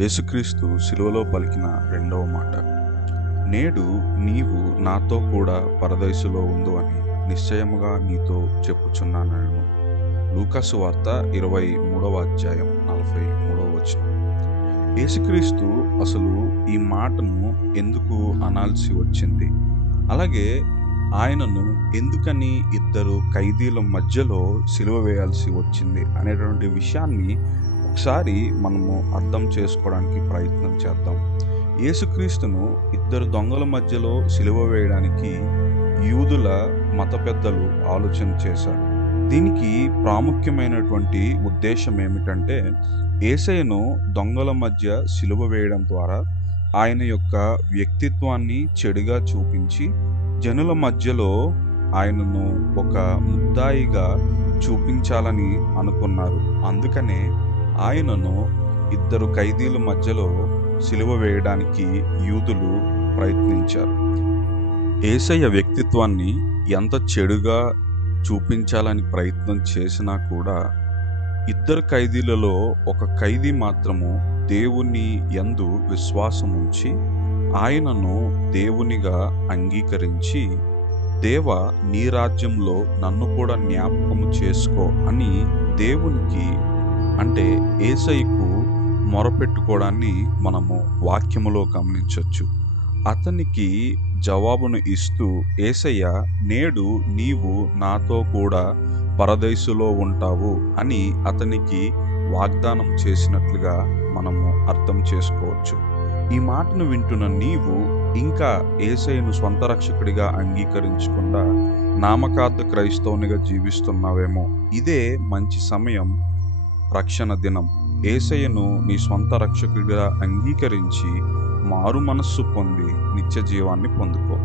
యేసుక్రీస్తు శిలువలో పలికిన రెండవ మాట, నేడు నీవు నాతో కూడా పరదైసులో ఉందు అని నిశ్చయముగా నీతో చెప్పుచున్నాను. లూకాసు వార్త 23వ అధ్యాయం 43వ వచనం. యేసుక్రీస్తు అసలు ఈ మాటను ఎందుకు అనాల్సి వచ్చింది, అలాగే ఆయనను ఎందుకని ఇద్దరు ఖైదీల మధ్యలో సిలువ వేయాల్సి వచ్చింది అనేటువంటి విషయాన్ని ఒకసారి మనము అర్థం చేసుకోవడానికి ప్రయత్నం చేద్దాం. యేసుక్రీస్తును ఇద్దరు దొంగల మధ్యలో సిలువ వేయడానికి యూదుల మత పెద్దలు ఆలోచన చేశారు. దీనికి ప్రాముఖ్యమైనటువంటి ఉద్దేశం ఏమిటంటే, యేసయ్యను దొంగల మధ్య సిలువ వేయడం ద్వారా ఆయన యొక్క వ్యక్తిత్వాన్ని చెడుగా చూపించి జనుల మధ్యలో ఆయనను ఒక ముద్దాయిగా చూపించాలని అనుకున్నారు. అందుకనే ఆయనను ఇద్దరు ఖైదీల మధ్యలో సిలువ వేయడానికి యూదులు ప్రయత్నించారు. యేసయ్య వ్యక్తిత్వాన్ని ఎంత చెడుగా చూపించాలని ప్రయత్నం చేసినా కూడా ఇద్దరు ఖైదీలలో ఒక ఖైదీ మాత్రము దేవుని యందు విశ్వాసం ఉంచి ఆయనను దేవునిగా అంగీకరించి, దేవా నీ రాజ్యంలో నన్ను కూడా జ్ఞాపకము చేసుకో అని దేవునికి, అంటే యేసయ్యకు మొరపెట్టుకోవడాన్ని మనము వాక్యములో గమనించవచ్చు. అతనికి జవాబును ఇస్తూ యేసయ్య, నేడు నీవు నాతో కూడా పరదైసులో ఉంటావు అని అతనికి వాగ్దానం చేసినట్లుగా మనము అర్థం చేసుకోవచ్చు. ఈ మాటను వింటున్న నీవు ఇంకా యేసయ్యను స్వంత రక్షకుడిగా అంగీకరించకుండా నామకార్థ క్రైస్తవునిగా జీవిస్తున్నావేమో. ఇదే మంచి సమయం, రక్షణ దినం. యేసయ్యను నీ స్వంత రక్షకుడిగా అంగీకరించి మారు మనస్సు పొంది నిత్య జీవాన్ని పొందుకో.